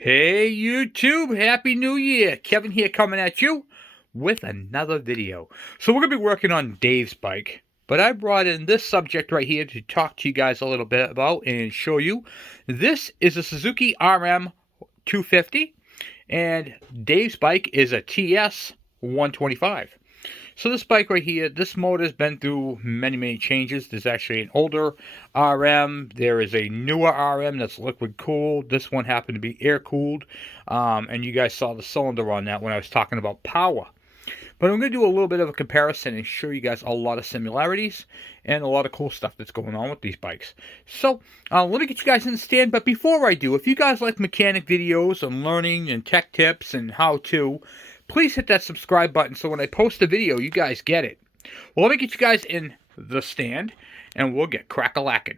Hey YouTube, Happy New Year! Kevin here coming at you with another video. So we're going to be working on Dave's bike, but I brought in this subject right here to talk to you guys a little bit about and show you. This is a Suzuki RM 250 and Dave's bike is a TS 125. So this bike right here, this motor's been through many changes. There's actually an older RM. There is a newer RM that's liquid cooled. This one happened to be air cooled. And you guys saw the cylinder on that when I was talking about power. But I'm going to do a little bit of a comparison and show you guys a lot of similarities and a lot of cool stuff that's going on with these bikes. So let me get you guys in the stand. But before I do, if you guys like mechanic videos and learning and tech tips and how-to, please hit that subscribe button so when I post a video, you guys get it. Well, let me get you guys in the stand and we'll get crack-a-lackin'.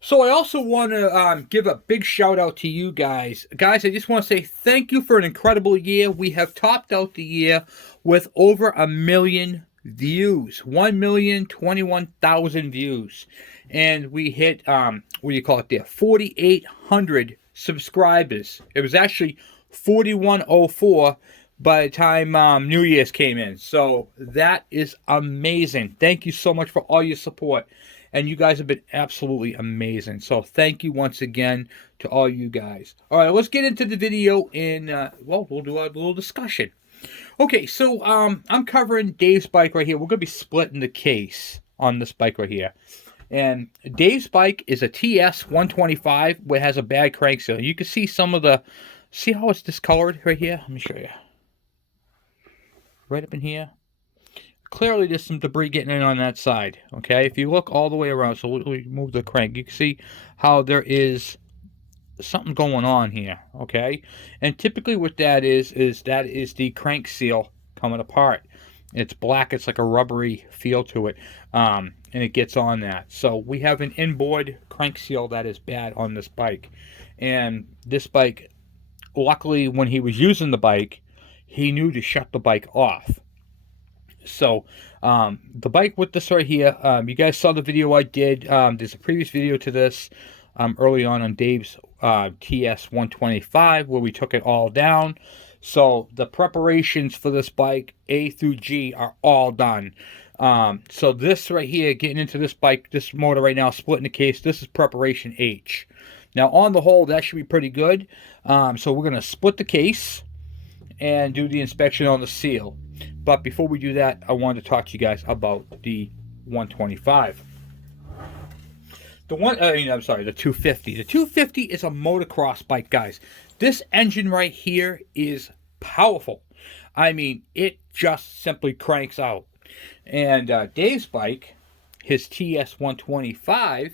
So I also want to give a big shout out to you guys. Guys, I just want to say thank you for an incredible year. We have topped out the year with over 1 million views. 1,021,000 views. And we hit, what do you call it there? 4,800 subscribers. It was actually 4,104 by the time New Year's came in. So that is amazing. Thank you so much for all your support. And you guys have been absolutely amazing. So thank you once again to all you guys. All right, let's get into the video and, well, we'll do a little discussion. Okay, so I'm covering Dave's bike right here. We're going to be splitting the case on this bike right here. And Dave's bike is a TS125, where it has a bad crank seal. You can see some of the, see how it's discolored right here? Let me show you. Right up in here. Clearly there's some debris getting in on that side, okay? If you look all the way around, so we move the crank, you can see how there is something going on here, okay? And typically what that is that is the crank seal coming apart. It's black, it's like a rubbery feel to it, and it gets on that. So we have an inboard crank seal that is bad on this bike. And this bike, luckily when he was using the bike, he knew to shut the bike off. So the bike with this right here, you guys saw the video I did. There's a previous video to this early on Dave's TS125 where we took it all down. So the preparations for this bike A through G are all done. So this right here, getting into this bike, this motor right now, splitting the case, this is preparation H. Now on the whole, that should be pretty good. So we're going to split the case and do the inspection on the seal. But before we do that, I wanted to talk to you guys about the 125. The 250. The 250 is a motocross bike, guys. This engine right here is powerful. I mean, it just simply cranks out. And Dave's bike, his TS125,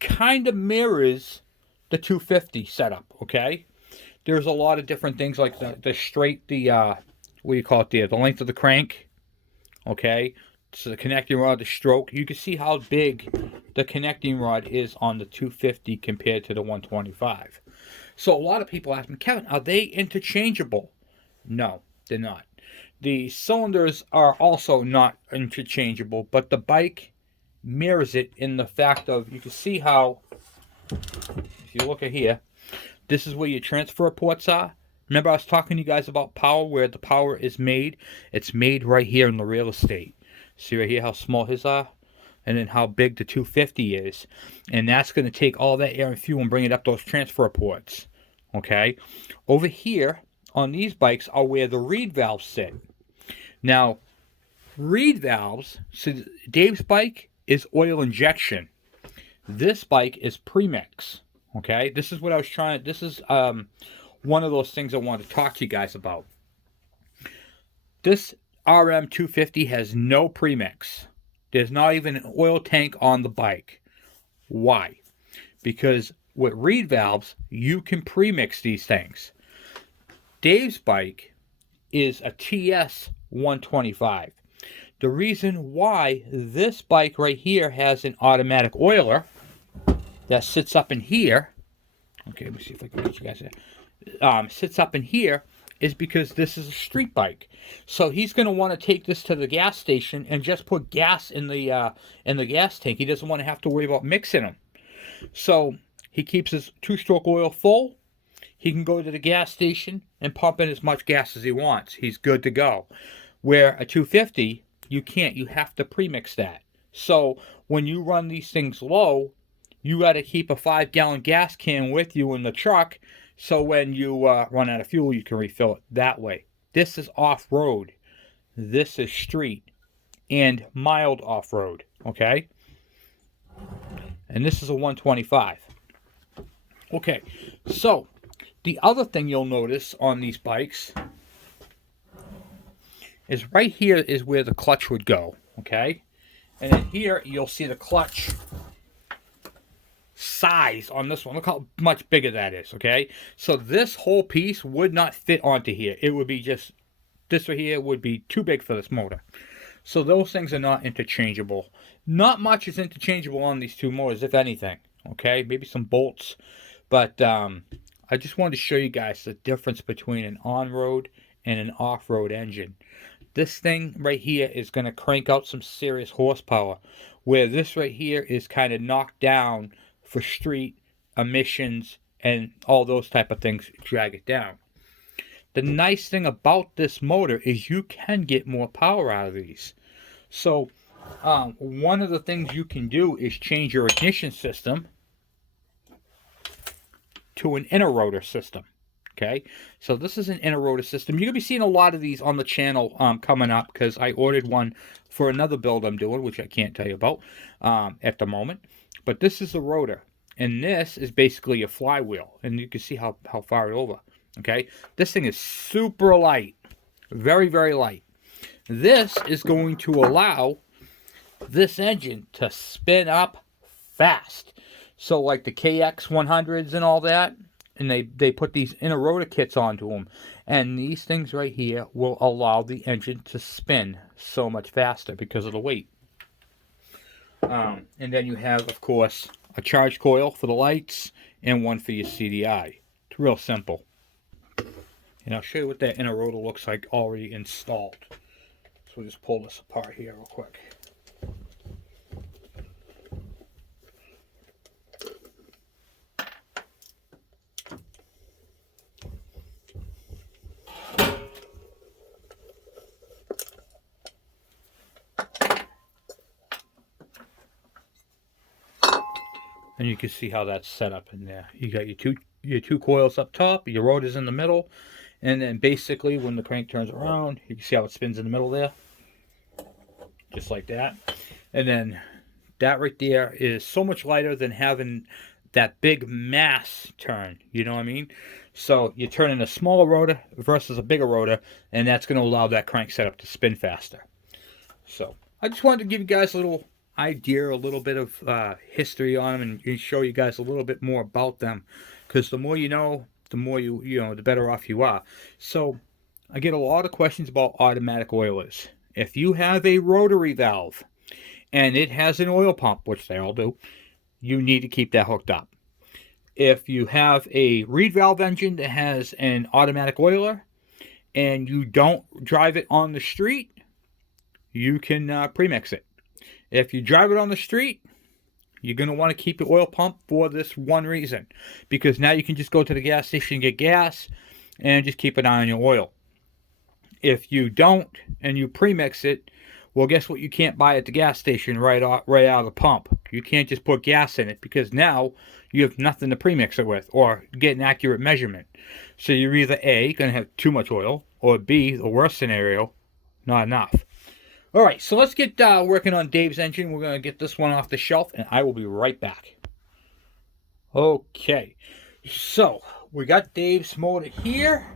kind of mirrors the 250 setup, okay? There's a lot of different things like the straight, what do you call it there? The length of the crank, okay? So the connecting rod, the stroke. You can see how big the connecting rod is on the 250 compared to the 125. So a lot of people ask me, Kevin, are they interchangeable? No, they're not. The cylinders are also not interchangeable, but the bike mirrors it in the fact of, you can see how, if you look at here, this is where your transfer ports are. Remember I was talking to you guys about power, where the power is made? It's made right here in the real estate. See right here how small his are? And then how big the 250 is. And that's going to take all that air and fuel and bring it up those transfer ports. Okay? Over here, on these bikes, are where the reed valves sit. Now, reed valves, so Dave's bike is oil injection. This bike is premix. Okay? This is what I was trying, this is one of those things I wanted to talk to you guys about. This RM250 has no premix. There's not even an oil tank on the bike. Why? Because with reed valves, you can premix these things. Dave's bike is a TS125. The reason why this bike right here has an automatic oiler that sits up in here, okay, let me see if I can get you guys there. Sits up in here is because this is a street bike. So he's going to want to take this to the gas station and just put gas in the gas tank. He doesn't want to have to worry about mixing them. So he keeps his two-stroke oil full, he can go to the gas station and pump in as much gas as he wants. He's good to go. Where a 250, you can't. You have to premix that. So when you run these things low, you got to keep a 5-gallon gas can with you in the truck, so when you run out of fuel, you can refill it that way. This is off-road. This is street and mild off-road, okay? And this is a 125. Okay, so the other thing you'll notice on these bikes is right here is where the clutch would go, okay? And then here you'll see the clutch size on this one. Look how much bigger that is, okay? So this whole piece would not fit onto here. It would be just, this right here would be too big for this motor. So those things are not interchangeable. Not much is interchangeable on these two motors, if anything, okay? Maybe some bolts. But I just wanted to show you guys the difference between an on-road and an off-road engine. This thing right here is going to crank out some serious horsepower, where this right here is kind of knocked down for street emissions and all those type of things drag it down. The nice thing about this motor is you can get more power out of these. So one of the things you can do is change your ignition system to an inner rotor system. Okay, so this is an inner rotor system. You're going to be seeing a lot of these on the channel coming up, because I ordered one for another build I'm doing, which I can't tell you about at the moment. But this is the rotor, and this is basically a flywheel, and you can see how far over. Okay, this thing is super light, very, very light. This is going to allow this engine to spin up fast. So like the KX100s and all that, and they put these inner rotor kits onto them, and these things right here will allow the engine to spin so much faster because of the weight. And then you have, of course, a charge coil for the lights and one for your CDI. It's real simple. And I'll show you what that inner rotor looks like already installed. So we'll just pull this apart here real quick. And you can see how that's set up in there. You got your two coils up top, your rotor's in the middle, and then basically when the crank turns around, you can see how it spins in the middle there. Just like that. And then that right there is so much lighter than having that big mass turn. You know what I mean? So you're turning a smaller rotor versus a bigger rotor, and that's going to allow that crank setup to spin faster. So I just wanted to give you guys a little idea, a little bit of history on them, and show you guys a little bit more about them, because the more you know, the more you know, the better off you are. So I get a lot of questions about automatic oilers. If you have a rotary valve and it has an oil pump, which they all do, you need to keep that hooked up. If you have a reed valve engine that has an automatic oiler and you don't drive it on the street, you can premix it. If you drive it on the street, you're going to want to keep your oil pump for this one reason. Because now you can just go to the gas station and get gas and just keep an eye on your oil. If you don't and you premix it, well, guess what? You can't buy at the gas station right out of the pump. You can't just put gas in it, because now you have nothing to premix it with or get an accurate measurement. So you're either A, going to have too much oil, or B, the worst scenario, not enough. All right, so let's get working on Dave's engine. We're going to get this one off the shelf, and I will be right back. Okay, so we got Dave's motor here.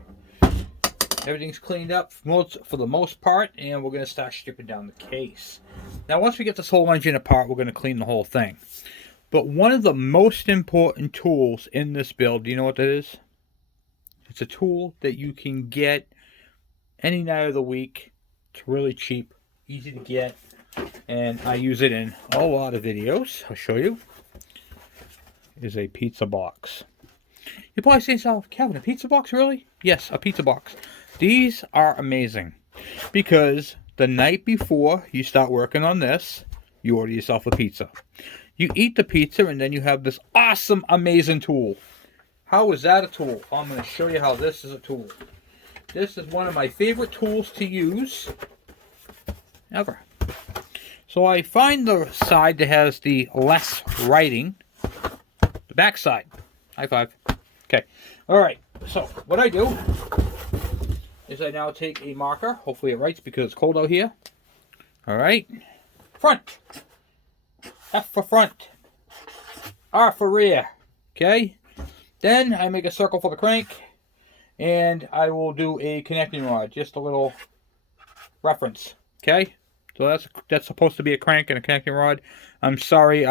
Everything's cleaned up for the most part, and we're going to start stripping down the case. Now, once we get this whole engine apart, we're going to clean the whole thing. But one of the most important tools in this build, do you know what that is? It's a tool that you can get any night of the week. It's really cheap. Easy to get, and I use it in a lot of videos. I'll show you. Is a pizza box. You're probably saying, "So, Kevin, a pizza box, really?" Yes, a pizza box. These are amazing, because the night before you start working on this, you order yourself a pizza. You eat the pizza, and then you have this awesome, amazing tool. How is that a tool? I'm going to show you how this is a tool. This is one of my favorite tools to use ever. So I find the side that has the less writing, the back side. High five. Okay. All right. So what I do is I now take a marker. Hopefully it writes because it's cold out here. All right. Front. F for front. R for rear. Okay. Then I make a circle for the crank, and I will do a connecting rod, just a little reference. Okay. So that's supposed to be a crank and a connecting rod. I'm sorry,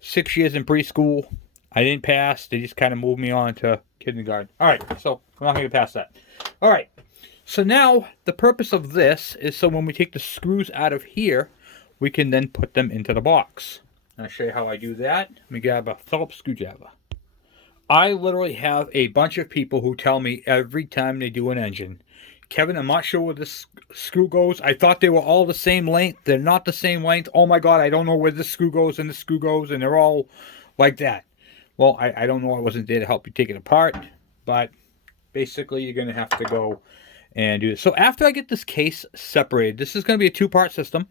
6 years in preschool, I didn't pass. They just kind of moved me on to kindergarten. All right, so I'm not going to get past that. All right, so now the purpose of this is so when we take the screws out of here, we can then put them into the box. I'll show you how I do that. Let me grab a Phillips screwdriver. I literally have a bunch of people who tell me every time they do an engine, Kevin, I'm not sure where this screw goes. I thought they were all the same length. They're not the same length. Oh my God, I don't know where this screw goes and this screw goes, and they're all like that. Well, I don't know. I wasn't there to help you take it apart, but basically you're going to have to go and do this. So after I get this case separated, this is going to be a two-part system,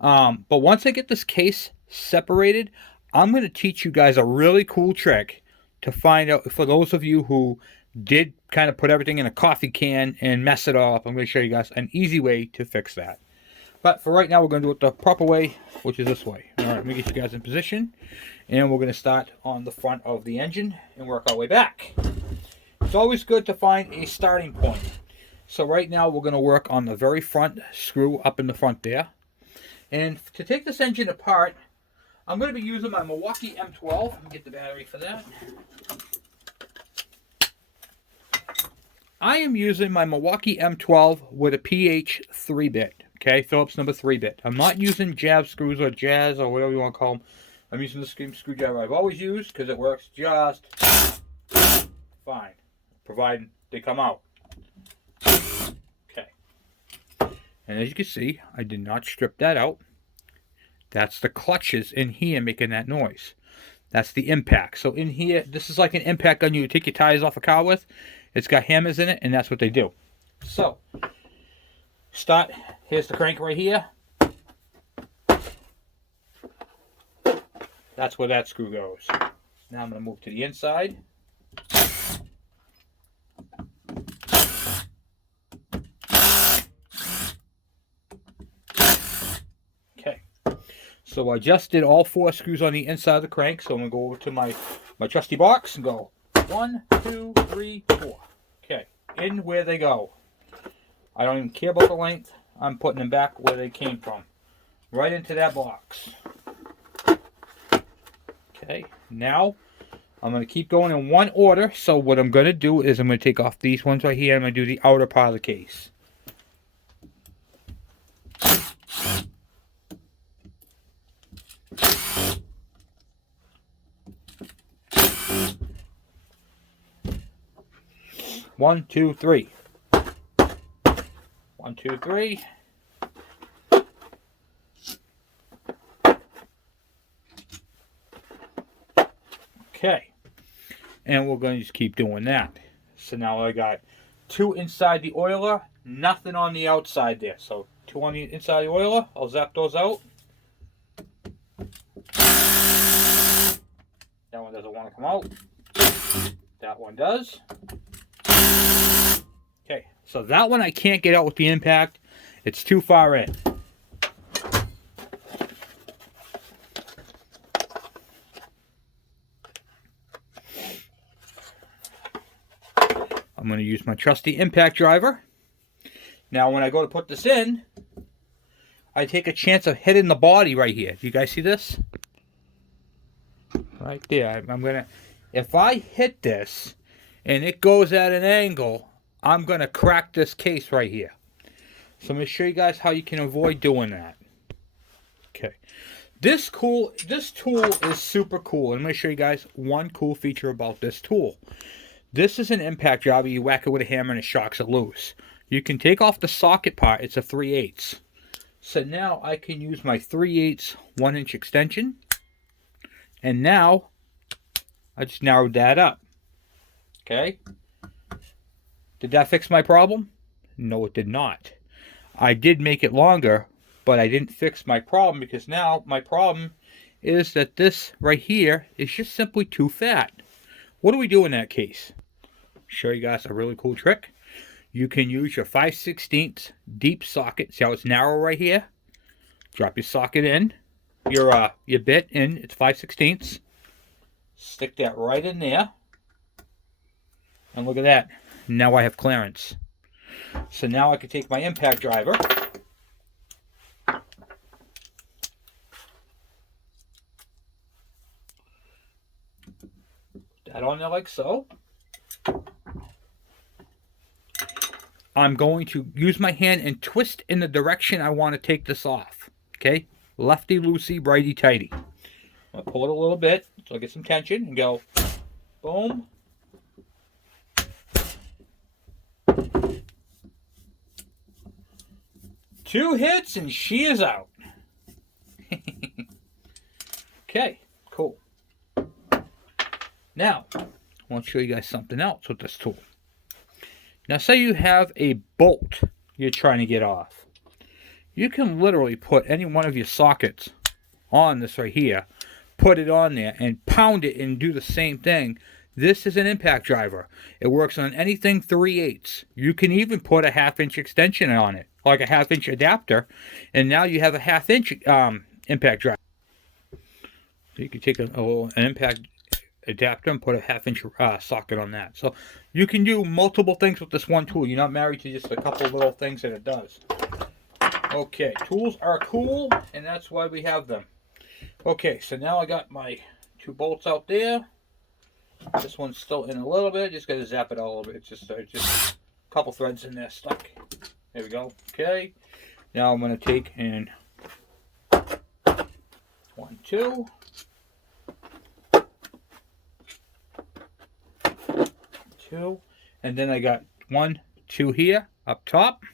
but once I get this case separated, I'm going to teach you guys a really cool trick to find out, for those of you who did kind of put everything in a coffee can and mess it all up, I'm going to show you guys an easy way to fix that. But for right now, we're going to do it the proper way, which is this way. All right, let me get you guys in position, and we're going to start on the front of the engine and work our way back. It's always good to find a starting point. So right now, we're going to work on the very front screw up in the front there. And to take this engine apart, I'm going to be using my Milwaukee M12. Let me get the battery for that. I am using my Milwaukee M12 with a PH 3-bit, okay, Phillips number 3-bit. I'm not using jab screws or jazz or whatever you want to call them. I'm using the same screwdriver I've always used because it works just fine, providing they come out. Okay. And as you can see, I did not strip that out. That's the clutches in here making that noise. That's the impact. So in here, this is like an impact gun you take your tires off a car with. It's got hammers in it, and that's what they do. So, start. Here's the crank right here. That's where that screw goes. Now I'm going to move to the inside. Okay. So I just did all 4 screws on the inside of the crank. So I'm going to go over to my trusty box and go 1, 2, 3, 4. Okay, in where they go. I don't even care about the length. I'm putting them back where they came from. Right into that box. Okay, now I'm going to keep going in one order. So what I'm going to do is I'm going to take off these ones right here. I'm going to do the outer part of the case. One, two, three. 1, 2, 3. Okay. And we're going to just keep doing that. So now I got 2 inside the oiler, nothing on the outside there. So 2 on the inside the oiler. I'll zap those out. That one doesn't want to come out. That one does. Okay, so that one I can't get out with the impact. It's too far in. I'm going to use my trusty impact driver. Now when I go to put this in, I take a chance of hitting the body right here. Do you guys see this? Right there. I'm going to, if I hit this and it goes at an angle, I'm going to crack this case right here. So I'm going to show you guys how you can avoid doing that. Okay. This tool is super cool. I'm going to show you guys one cool feature about this tool. This is an impact driver. You whack it with a hammer and it shocks it loose. You can take off the socket part. It's a 3/8. So now I can use my 3/8 1-inch extension. And now I just narrowed that up. Okay? Did that fix my problem? No, it did not. I did make it longer, but I didn't fix my problem, because now my problem is that this right here is just simply too fat. What do we do in that case? Show you guys a really cool trick. You can use your 5/16 deep socket. See how it's narrow right here? Drop your socket in, your bit in. It's 5/16. Stick that right in there, and look at that. Now I have clearance. So now I can take my impact driver, that on there like so. I'm going to use my hand and twist in the direction I want to take this off. Okay? Lefty loosey, righty tighty. I'll pull it a little bit so I get some tension and go boom. Two hits and she is out. Okay, cool. Now, I want to show you guys something else with this tool. Now, say you have a bolt you're trying to get off. You can literally put any one of your sockets on this right here, put it on there, and pound it and do the same thing. This is an impact driver. It works on anything 3/8. You can even put a 1/2-inch extension on it, like a 1/2-inch adapter, and now you have a 1/2-inch impact driver. So you can take an impact adapter and put a 1/2-inch socket on that. So you can do multiple things with this one tool. You're not married to just a couple little things that it does. Okay, tools are cool, and that's why we have them. Okay, so now I got my 2 bolts out there. This one's still in a little bit. Just got to zap it all over. It's just a couple threads in there stuck. There we go. Okay. Now I'm going to take and 1, 2. 2. And then I got 1, 2 here up top.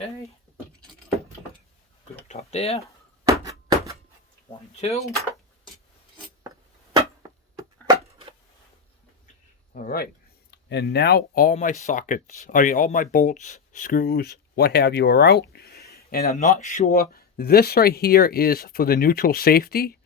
Okay. Go up top there. 1, 2. All right. And now all my sockets, all my bolts, screws, what have you are out. And I'm not sure, this right here is for the neutral safety.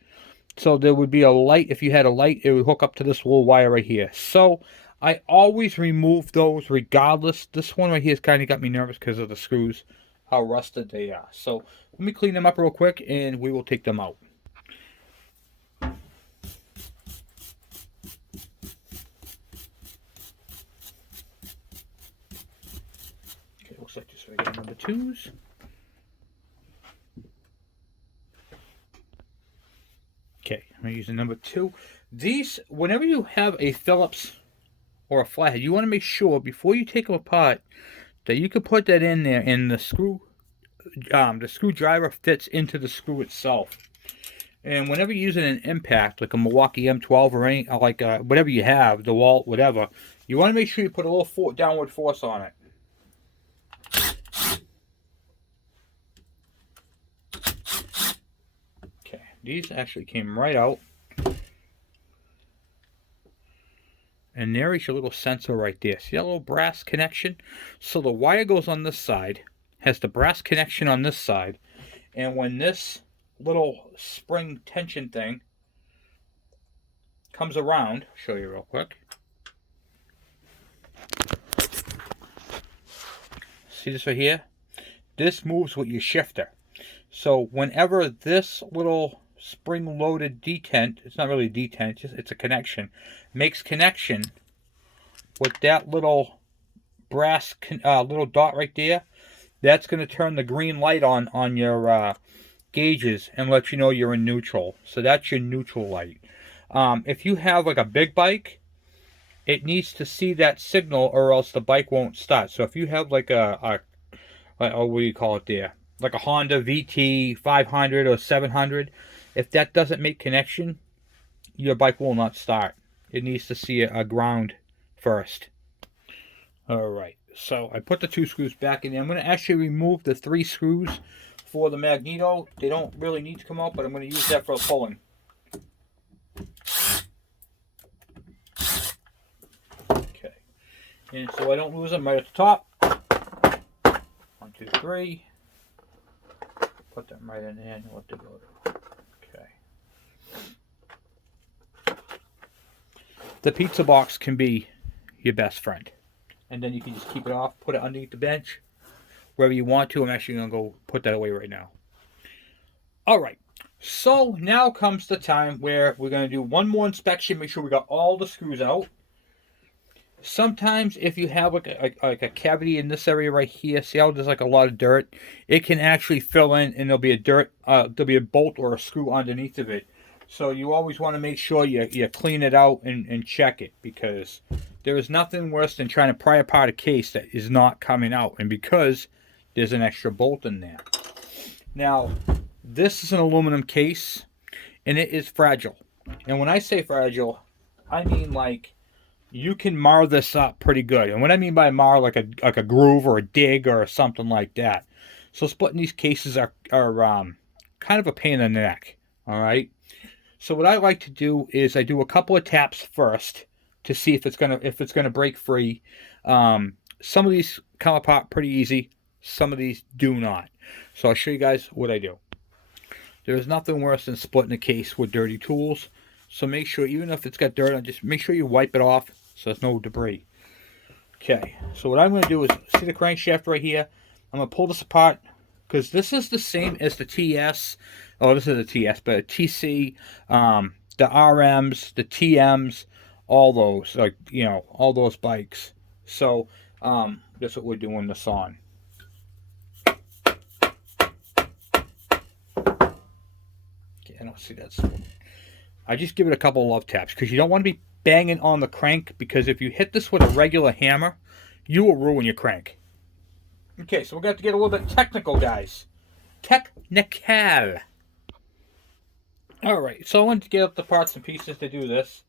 So there would be a light. If you had a light, it would hook up to this little wire right here. So I always remove those regardless. This one right here has kind of got me nervous because of the screws, how rusted they are. So let me clean them up real quick and we will take them out. Okay, looks like just regular number 2s. Okay, I'm using number 2. These, whenever you have a Phillips or a flathead, you want to make sure before you take them apart that you can put that in there and the screwdriver fits into the screw itself. And whenever you're using an impact, like a Milwaukee M12 or any, like whatever you have, DeWalt, whatever, you want to make sure you put a little downward force on it. Okay, these actually came right out. And there is your little sensor right there. See that little brass connection? So the wire goes on this side, has the brass connection on this side, and when this little spring tension thing comes around, I'll show you real quick. See this right here? This moves with your shifter. So whenever this little spring-loaded detent, it's not really a detent, it's a connection, makes connection with that little brass little dot right there, that's going to turn the green light on your gauges and let you know you're in neutral. So that's your neutral light. If you have like a big bike, it needs to see that signal or else the bike won't start. So if you have like what do you call it there? Like a Honda VT 500 or 700, if that doesn't make connection, your bike will not start. It needs to see a ground first. Alright, So I put the 2 screws back in there. I'm going to actually remove the 3 screws for the Magneto. They don't really need to come out, but I'm going to use that for pulling. Okay. And so I don't lose them right at the top. 1, 2, 3. Put them right in there and let them go. Okay. The pizza box can be your best friend. And then you can just keep it off, put it underneath the bench, wherever you want to. I'm actually going to go put that away right now. Alright, so now comes the time where we're going to do one more inspection, make sure we got all the screws out. Sometimes if you have like a cavity in this area right here, see how there's like a lot of dirt? It can actually fill in and there'll be a bolt or a screw underneath of it. So you always want to make sure you clean it out and check it, because there is nothing worse than trying to pry apart a case that is not coming out, and because there's an extra bolt in there. Now, this is an aluminum case, and it is fragile. And when I say fragile, I mean like you can mar this up pretty good. And what I mean by mar, like a groove or a dig or something like that. So splitting these cases are kind of a pain in the neck. All right. So what I like to do is I do a couple of taps first to see if it's gonna break free. Some of these come apart pretty easy. Some of these do not. So I'll show you guys what I do. There's nothing worse than splitting a case with dirty tools. So make sure, even if it's got dirt on, just make sure you wipe it off so there's no debris. Okay, so what I'm going to do is, see the crankshaft right here? I'm going to pull this apart, because this is the same as the TS. Oh, this is a TS, but a TC, the RMs, the TMs, all those, like, you know, all those bikes. So that's what we're doing this on. Okay, I don't see that. I just give it a couple of love taps, because you don't want to be banging on the crank, because if you hit this with a regular hammer, you will ruin your crank. Okay, so we're going to have to get a little bit technical, guys. Technical. Alright, so I wanted to get up the parts and pieces to do this.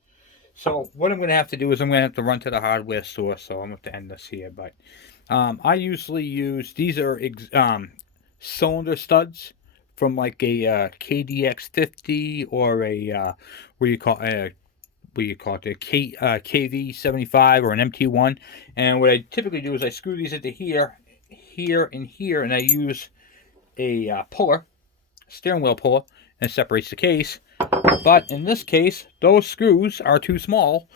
So what I'm going to have to do is I'm going to have to run to the hardware store, so I'm going to have to end this here. But I usually use, these are cylinder studs from like a KDX50 or a, what do you call it, a KV75 or an MT1. And what I typically do is I screw these into here, here, and here, and I use a puller, steering wheel puller, and it separates the case. But in this case, those screws are too small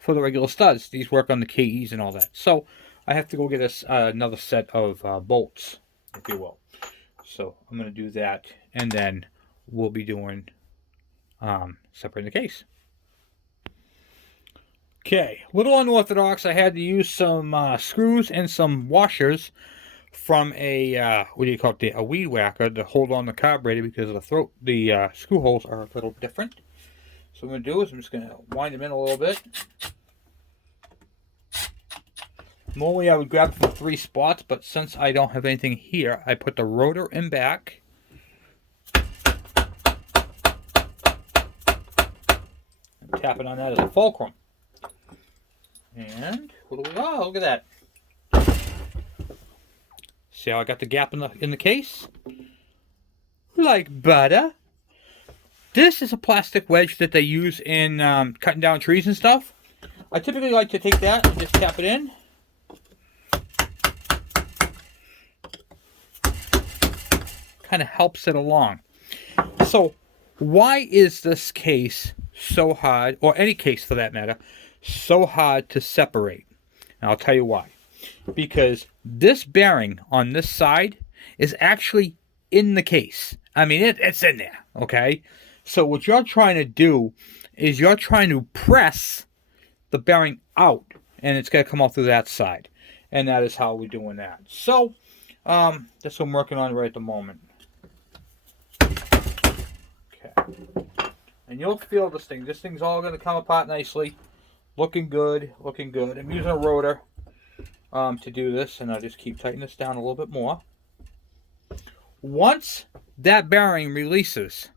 for the regular studs. These work on the KEs and all that. So I have to go get another set of bolts, if you will. So I'm going to do that, and then we'll be doing separating the case. Okay, a little unorthodox. I had to use some screws and some washers from a what do you call it? A weed whacker to hold on the carburetor, because of the throat. The screw holes are a little different. So what I'm going to do is I'm just going to wind them in a little bit. Normally I would grab from 3 spots, but since I don't have anything here, I put the rotor in back. I'm tapping on that as a fulcrum. And what do we got? Oh, look at that. See how I got the gap in the case? Like butter. This is a plastic wedge that they use in cutting down trees and stuff. I typically like to take that and just tap it in. Kind of helps it along. So why is this case so hard, or any case for that matter, so hard to separate? And I'll tell you why. Because this bearing on this side is actually in the case. I mean, it's in there, okay? So what you're trying to do is you're trying to press the bearing out, and it's going to come off through that side. And that is how we're doing that. So that's what I'm working on right at the moment. Okay. And you'll feel this thing. This thing's all going to come apart nicely. Looking good, looking good. I'm using a rotor to do this, and I'll just keep tightening this down a little bit more. Once that bearing releases,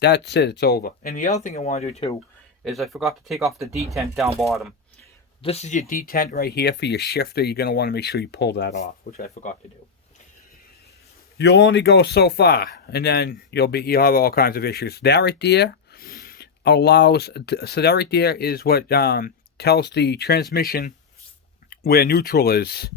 that's it, it's over. And the other thing I want to do too is I forgot to take off the detent down bottom. This is your detent right here for your shifter. You're going to want to make sure you pull that off, which I forgot to do. You'll only go so far, and then you'll have all kinds of issues. That right there allows, so that right there is what tells the transmission where neutral is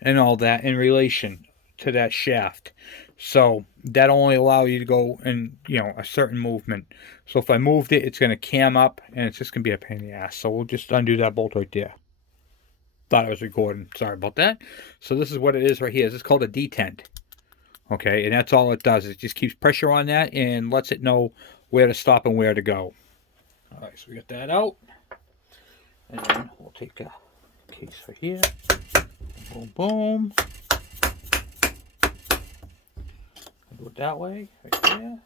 and all that in relation to that shaft. So that only allow you to go in, a certain movement. So if I moved it, it's going to cam up, and it's just going to be a pain in the ass. So we'll just undo that bolt right there. Thought I was recording. Sorry about that. So this is what it is right here. This is called a detent. Okay, and that's all it does. It just keeps pressure on that and lets it know where to stop and where to go. All right, so we got that out. And then we'll take a case for here. Boom, boom. Do it that way, right there.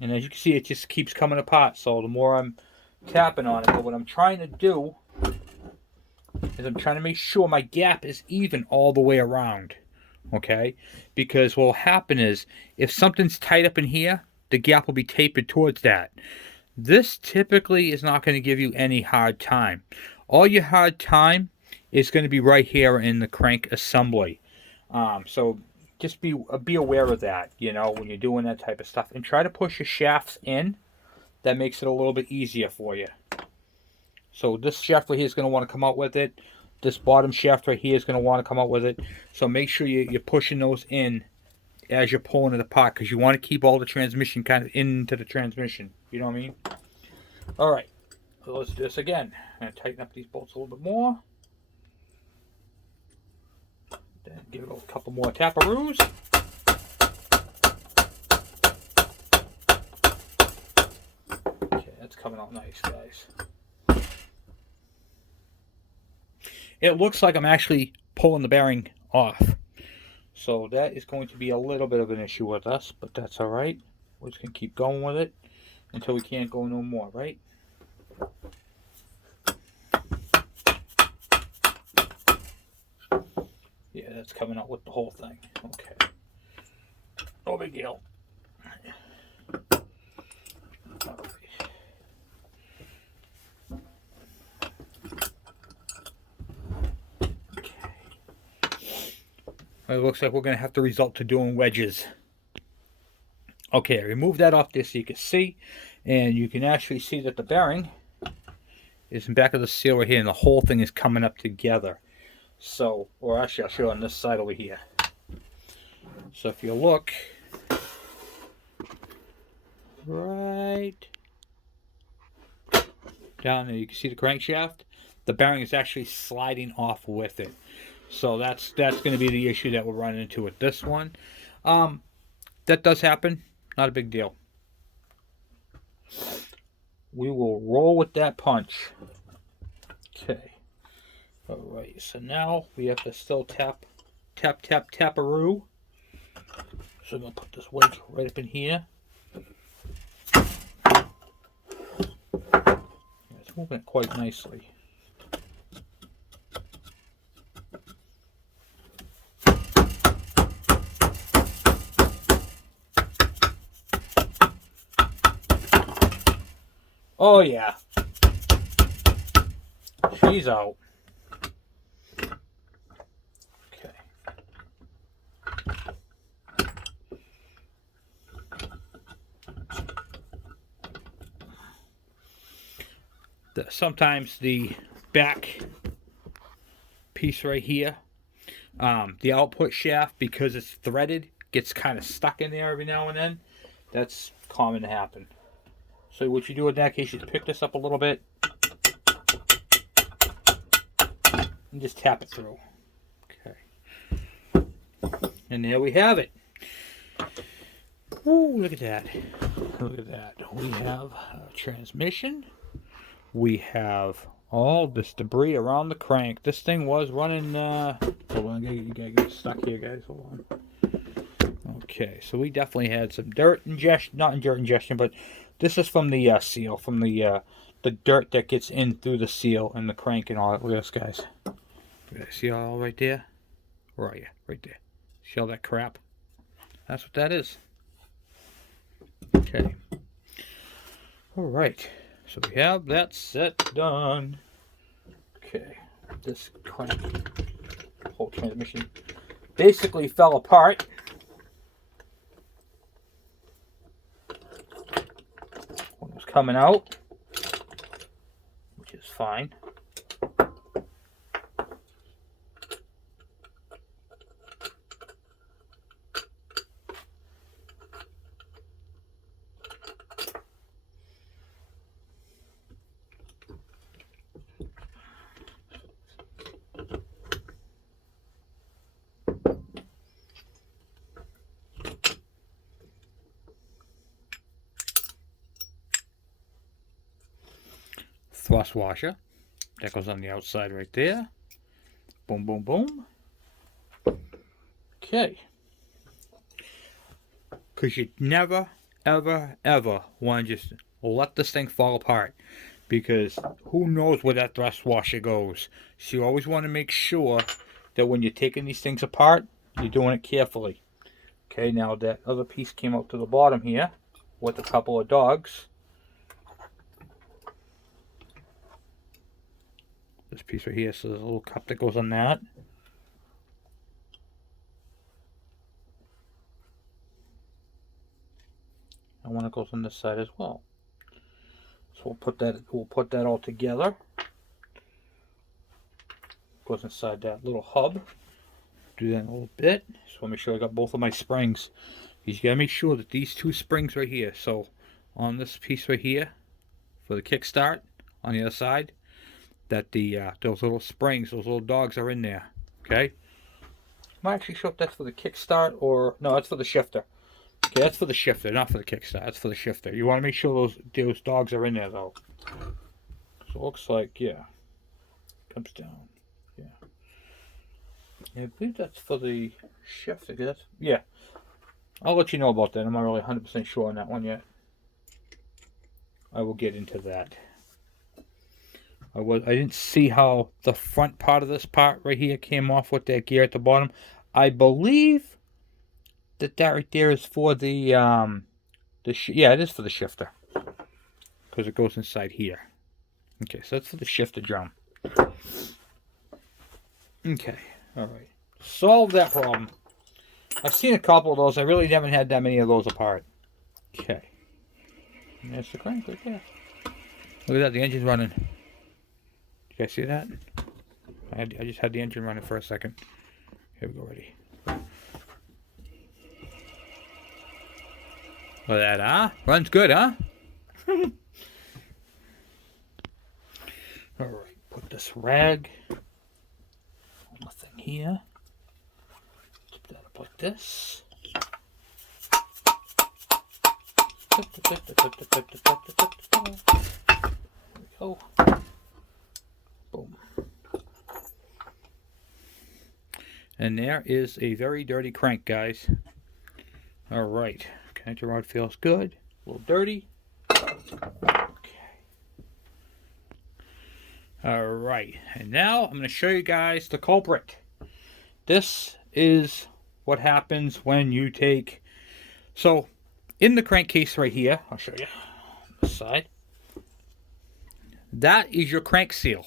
And as you can see, it just keeps coming apart. So the more I'm tapping on it, but what I'm trying to do is I'm trying to make sure my gap is even all the way around. Okay? Because what will happen is, if something's tight up in here, the gap will be tapered towards that. This typically is not going to give you any hard time. All your hard time is going to be right here in the crank assembly. So just be aware of that, when you're doing that type of stuff. And try to push your shafts in. That makes it a little bit easier for you. So this shaft right here is going to want to come out with it. This bottom shaft right here is going to want to come out with it. So make sure you're pushing those in as you're pulling it apart, because you want to keep all the transmission kind of into the transmission. You know what I mean? All right. So let's do this again. I'm going to tighten up these bolts a little bit more. Then give it a couple more taparoos. Okay, that's coming out nice, guys. It looks like I'm actually pulling the bearing off. So that is going to be a little bit of an issue with us, but that's all right. We're just going to keep going with it until we can't go no more, right? Yeah, that's coming out with the whole thing. Okay. No big deal. All right. It looks like we're going to have to resort to doing wedges. Okay, remove that off there so you can see. And you can actually see that the bearing is in back of the seal right here, and the whole thing is coming up together. So, or actually I'll show you on this side over here. So if you look right down there, you can see the crankshaft. The bearing is actually sliding off with it. So that's going to be the issue that we're running into with this one. That does happen. Not a big deal. We will roll with that punch. Okay. All right. So now we have to still taparoo. So I'm going to put this wedge right up in here. It's moving it quite nicely. Oh yeah. She's out. Okay. Sometimes the back piece right here, the output shaft, because it's threaded, gets kind of stuck in there every now and then. That's common to happen. So what you do in that case, you pick this up a little bit and just tap it through. Okay. And there we have it. Ooh, look at that. Look at that. We have a transmission. We have all this debris around the crank. This thing was running, hold on, you gotta get stuck here, guys. Hold on. Okay, so we definitely had some dirt ingestion, not dirt ingestion, but this is from the seal, from the dirt that gets in through the seal and the crank and all that. Look at this, guys. You guys see all right there? Where are you? Right there. See all that crap? That's what that is. Okay. All right. So we have that set done. Okay, this crank, whole transmission basically fell apart. One was coming out, which is fine. Thrust washer. That goes on the outside right there. Boom, boom, boom. Okay. Because you never, ever, ever want to just let this thing fall apart. Because who knows where that thrust washer goes. So you always want to make sure that when you're taking these things apart, you're doing it carefully. Okay, now that other piece came out to the bottom here with a couple of dogs. This piece right here, so there's a little cup that goes on that. And one that goes on this side as well. So we'll put that all together. Goes inside that little hub. Do that in a little bit. So make sure I got both of my springs. You gotta make sure that these two springs right here, so on this piece right here for the kickstart, on the other side, that the those little springs, those little dogs are in there. Okay. I'm not actually sure if that's for the kickstart or no, that's for the shifter. Okay, that's for the shifter, not for the kickstart. That's for the shifter. You want to make sure those dogs are in there though. So it looks like, yeah, comes down. Yeah. Yeah, I believe that's for the shifter. That's, yeah. I'll let you know about that. I'm not really 100% sure on that one yet. I will get into that. I didn't see how the front part of this part right here came off with that gear at the bottom. I believe that right there is for the yeah, it is for the shifter because it goes inside here. Okay, so that's for the shifter drum. Okay, all right, solve that problem. I've seen a couple of those. I really haven't had that many of those apart. Okay, and there's the crank right there. Look at that, the engine's running. You guys see that? I just had the engine running for a second. Here we go, ready. Look at that, huh? Runs good, huh? Alright, put this rag on the thing here. Tip that up like this. There we go. Boom. And there is a very dirty crank, guys. Alright. Connector rod feels good. A little dirty. Okay. Alright. And now I'm going to show you guys the culprit. This is what happens when you take... So, in the crankcase right here, I'll show you on this side. That is your crank seal.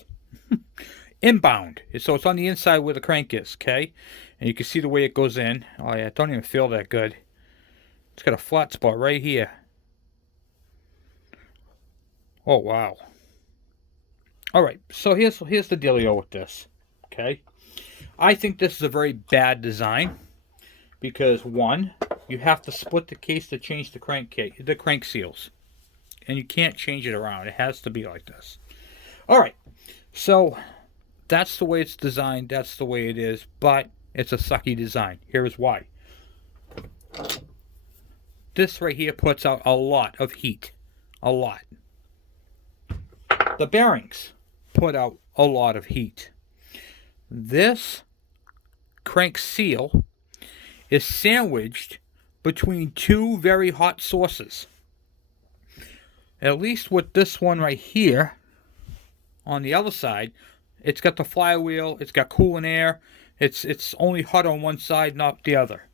Inbound. So it's on the inside where the crank is, okay? And you can see the way it goes in. Oh yeah, it don't even feel that good. It's got a flat spot right here. Oh wow. Alright, so here's the dealio with this. Okay? I think this is a very bad design. Because one, you have to split the case to change the crank seals. And you can't change it around. It has to be like this. Alright, so that's the way it's designed. That's the way it is. But it's a sucky design. Here is why. This right here puts out a lot of heat. A lot. The bearings put out a lot of heat. This crank seal is sandwiched between two very hot sources. At least with this one right here, on the other side, it's got the flywheel, it's got cooling air, it's only hot on one side, not the other.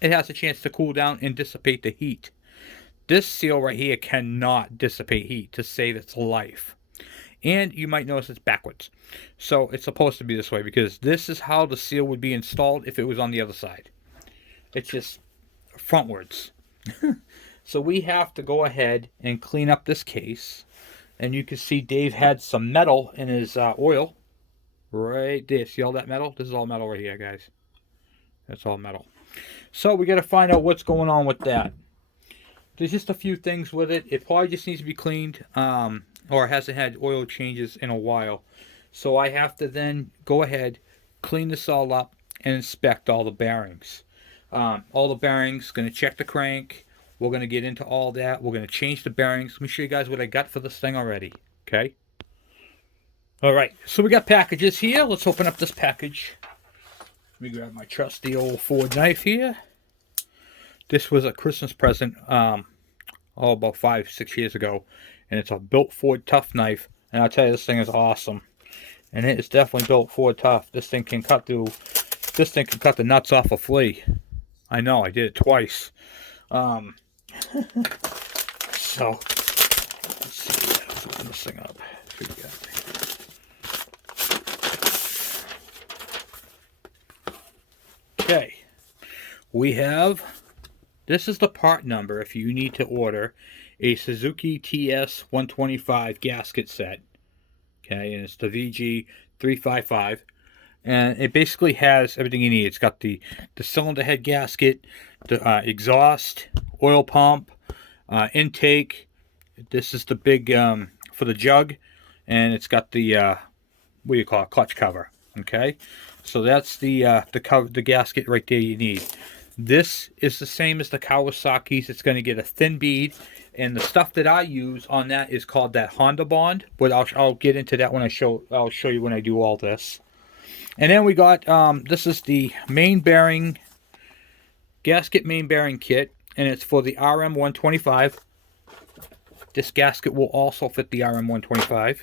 It has a chance to cool down and dissipate the heat. This seal right here cannot dissipate heat to save its life. And you might notice it's backwards. So it's supposed to be this way because this is how the seal would be installed if it was on the other side. It's just frontwards. So we have to go ahead and clean up this case. And you can see Dave had some metal in his oil. Right there. See all that metal? This is all metal right here, guys. That's all metal. So we got to find out what's going on with that. There's just a few things with it. It probably just needs to be cleaned, or hasn't had oil changes in a while. So I have to then go ahead, clean this all up, and inspect all the bearings. All the bearings, going to check the crank. We're going to get into all that. We're going to change the bearings. Let me show you guys what I got for this thing already. Okay? Alright, so we got packages here. Let's open up this package. Let me grab my trusty old Ford knife here. This was a Christmas present about 5-6 years ago. And it's a built Ford Tough knife. And I'll tell you, this thing is awesome. And it is definitely built Ford Tough. This thing can cut the nuts off a flea. I know, I did it twice. So, let's see. Let's open this thing up. See what we got. Okay. We have, this is the part number if you need to order a Suzuki TS125 gasket set. Okay, and it's the VG355. And it basically has everything you need. It's got the cylinder head gasket, the exhaust, oil pump, intake. This is the big for the jug, and it's got the what do you call it, clutch cover. Okay, so that's the gasket right there you need. This is the same as the Kawasaki's. It's going to get a thin bead, and the stuff that I use on that is called that Honda Bond. But I'll get into that when I'll show you when I do all this. And then we got, this is the main bearing, gasket main bearing kit, and it's for the RM125. This gasket will also fit the RM125,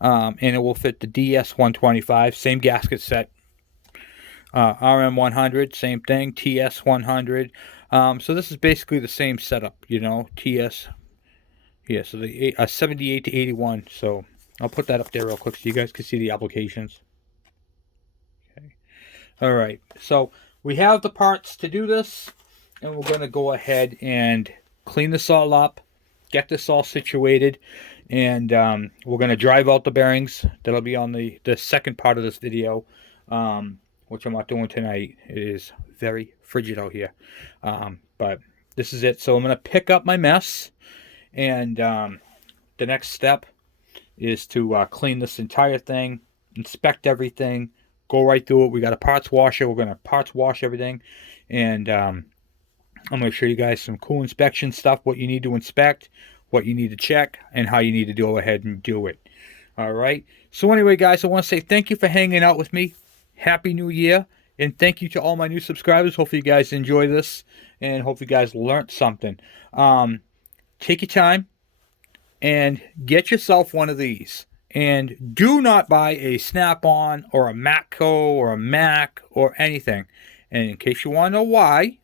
and it will fit the DS125, same gasket set. RM100, same thing, TS100. So this is basically the same setup, you know, TS, yeah, so the 78 to 81, so I'll put that up there real quick so you guys can see the applications. All right, so we have the parts to do this, and we're going to go ahead and clean this all up, get this all situated, and we're going to drive out the bearings. That'll be on the second part of this video, which I'm not doing tonight. It is very frigid out here, but this is it. So I'm going to pick up my mess, and the next step is to clean this entire thing, inspect everything, go right through it. We got a parts washer. We're going to parts wash everything. And I'm going to show you guys some cool inspection stuff, what you need to inspect, what you need to check, and how you need to go ahead and do it. All right. So anyway, guys, I want to say thank you for hanging out with me. Happy New Year. And thank you to all my new subscribers. Hopefully you guys enjoy this. And hope you guys learned something. Take your time and get yourself one of these. And do not buy a Snap-on or a Matco or a Mac or anything. And in case you want to know why,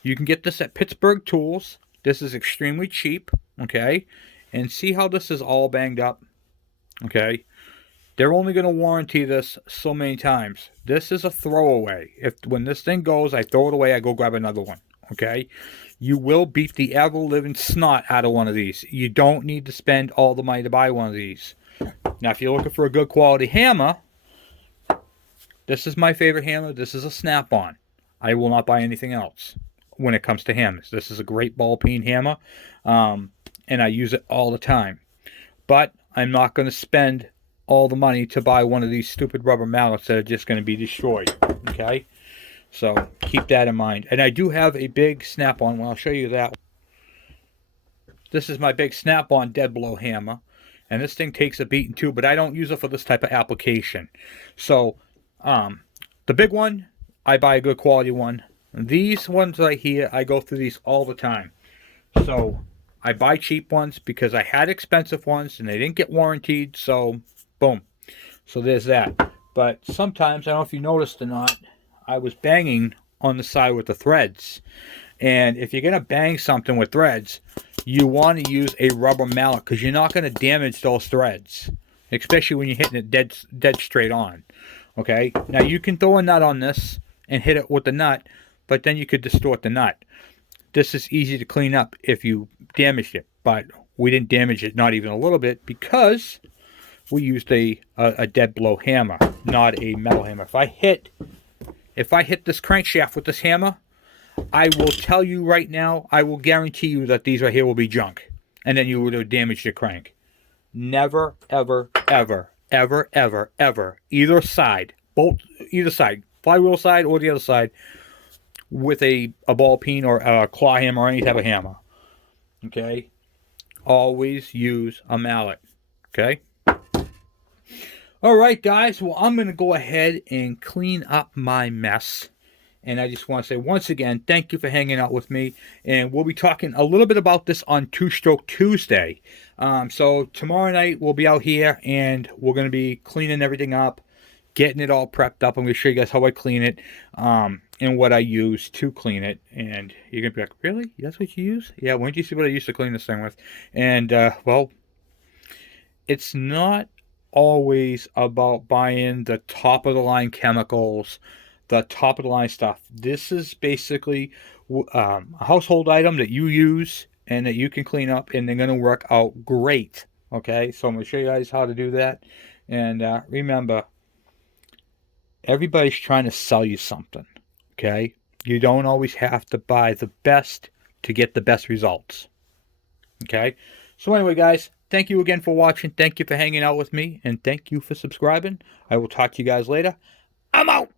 you can get this at Pittsburgh Tools. This is extremely cheap, okay? And see how this is all banged up, okay? They're only going to warranty this so many times. This is a throwaway. When this thing goes, I throw it away, I go grab another one, okay? You will beat the ever-living snot out of one of these. You don't need to spend all the money to buy one of these. Now, if you're looking for a good quality hammer, this is my favorite hammer. This is a Snap-on. I will not buy anything else when it comes to hammers. This is a great ball peen hammer, and I use it all the time. But I'm not going to spend all the money to buy one of these stupid rubber mallets that are just going to be destroyed. Okay? So keep that in mind. And I do have a big Snap-on. Well, I'll show you that. This is my big Snap-on dead blow hammer. And this thing takes a beating too, but I don't use it for this type of application. So, the big one, I buy a good quality one. These ones right here, I go through these all the time. So, I buy cheap ones because I had expensive ones and they didn't get warranted. So, boom. So, there's that. But sometimes, I don't know if you noticed or not, I was banging on the side with the threads. And if you're going to bang something with threads, you want to use a rubber mallet because you're not going to damage those threads, especially when you're hitting it dead straight on. Okay? Now, you can throw a nut on this and hit it with the nut, but then you could distort the nut. This is easy to clean up if you damaged it, but we didn't damage it, not even a little bit, because we used a dead blow hammer, not a metal hammer. If I hit this crankshaft with this hammer, I will tell you right now, I will guarantee you that these right here will be junk, and then you would have damaged the crank. Never, ever, ever, ever, ever, ever, either side, flywheel side or the other side, with a ball peen or a claw hammer or any type of hammer. Okay? Always use a mallet. Okay? Alright, guys. Well, I'm going to go ahead and clean up my mess. And I just want to say once again, thank you for hanging out with me. And we'll be talking a little bit about this on Two Stroke Tuesday. So tomorrow night we'll be out here and we're going to be cleaning everything up, getting it all prepped up. I'm going to show you guys how I clean it and what I use to clean it. And you're going to be like, really? That's what you use? Yeah, why don't you see what I used to clean this thing with? And, well, it's not always about buying the top of the line chemicals, the top of the line stuff. This is basically a household item that you use and that you can clean up, and they're going to work out great. Okay, so I'm going to show you guys how to do that. And remember, everybody's trying to sell you something. Okay, you don't always have to buy the best to get the best results. Okay, so anyway, guys, thank you again for watching. Thank you for hanging out with me, and thank you for subscribing. I will talk to you guys later. I'm out.